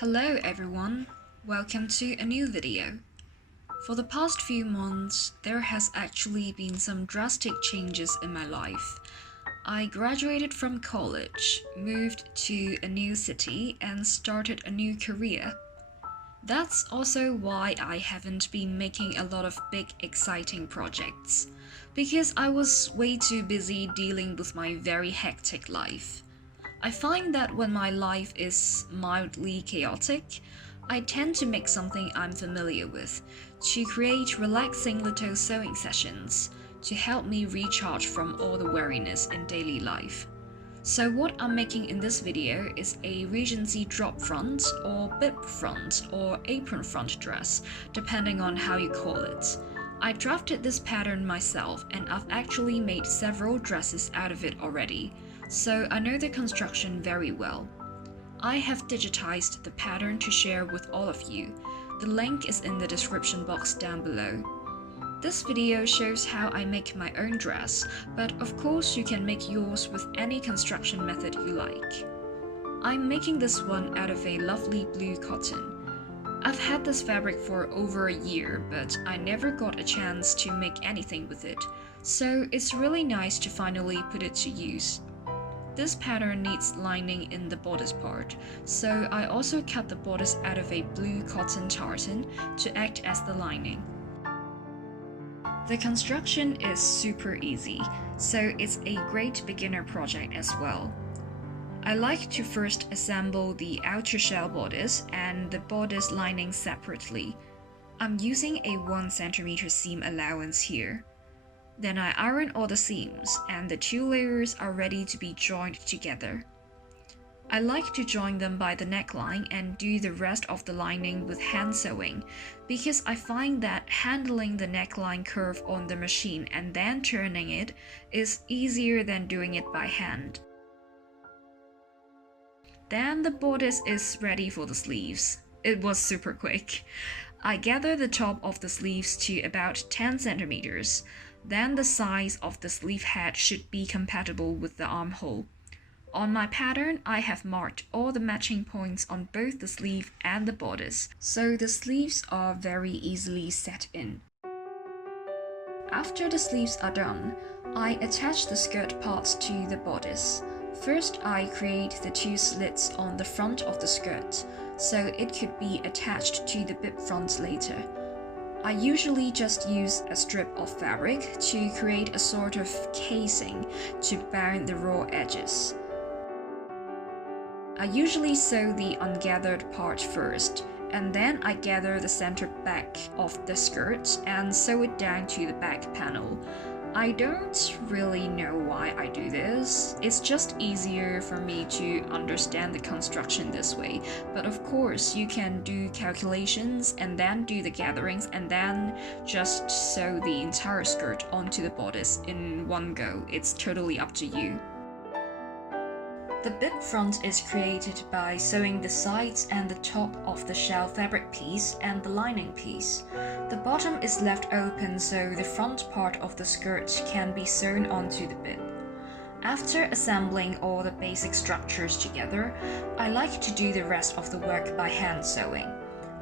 Hello everyone, welcome to a new video. For the past few months, there has actually been some drastic changes in my life. I graduated from college, moved to a new city, and started a new career. That's also why I haven't been making a lot of big exciting projects, because I was way too busy dealing with my very hectic life. I find that when my life is mildly chaotic, I tend to make something I'm familiar with, to create relaxing little sewing sessions, to help me recharge from all the weariness in daily life. So what I'm making in this video is a Regency drop front or bib front or apron front dress, depending on how you call it. I drafted this pattern myself and I've actually made several dresses out of it already, so I know the construction very well. I have digitized the pattern to share with all of you. The link is in the description box down below. This video shows how I make my own dress, but of course you can make yours with any construction method you like. I'm making this one out of a lovely blue cotton. I've had this fabric for over a year, but I never got a chance to make anything with it, so it's really nice to finally put it to use. This pattern needs lining in the bodice part, so I also cut the bodice out of a blue cotton tartan to act as the lining. The construction is super easy, so it's a great beginner project as well. I like to first assemble the outer shell bodice and the bodice lining separately. I'm using a 1 cm seam allowance here. Then I iron all the seams and the two layers are ready to be joined together. I like to join them by the neckline and do the rest of the lining with hand sewing, because I find that handling the neckline curve on the machine and then turning it is easier than doing it by hand. Then the bodice is ready for the sleeves. It was super quick. I gather the top of the sleeves to about 10 centimeters. Then the size of the sleeve head should be compatible with the armhole. On my pattern, I have marked all the matching points on both the sleeve and the bodice, so the sleeves are very easily set in. After the sleeves are done, I attach the skirt parts to the bodice. First, I create the two slits on the front of the skirt, so it could be attached to the bib front later. I usually just use a strip of fabric to create a sort of casing to bound the raw edges. I usually sew the ungathered part first, and then I gather the center back of the skirt and sew it down to the back panel. I don't really know why I do this. It's just easier for me to understand the construction this way. But of course, you can do calculations and then do the gatherings and then just sew the entire skirt onto the bodice in one go. It's totally up to you. The bib front is created by sewing the sides and the top of the shell fabric piece and the lining piece. The bottom is left open so the front part of the skirt can be sewn onto the bib. After assembling all the basic structures together, I like to do the rest of the work by hand sewing.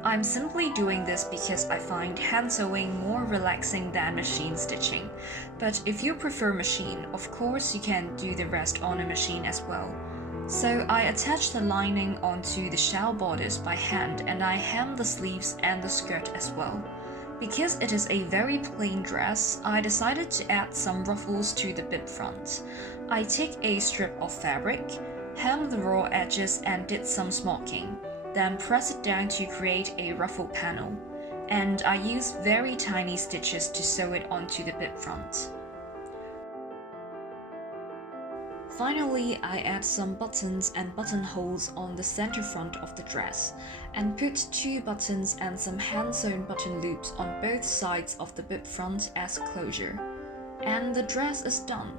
I'm simply doing this because I find hand sewing more relaxing than machine stitching. But if you prefer machine, of course you can do the rest on a machine as well. So I attach the lining onto the shell bodice by hand and I hem the sleeves and the skirt as well. Because it is a very plain dress, I decided to add some ruffles to the bib front. I take a strip of fabric, hem the raw edges and did some smocking, then press it down to create a ruffle panel. And I used very tiny stitches to sew it onto the bib front. Finally, I add some buttons and buttonholes on the center front of the dress, and put 2 buttons and some hand-sewn button loops on both sides of the bib front as closure. And the dress is done.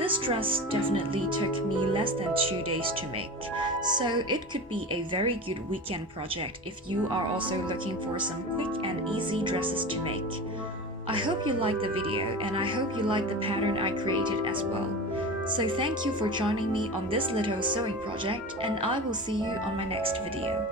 This dress definitely took me less than 2 days to make, so it could be a very good weekend project if you are also looking for some quick and easy dresses to make. I hope you liked the video and I hope you liked the pattern I created as well. So thank you for joining me on this little sewing project, and I will see you on my next video.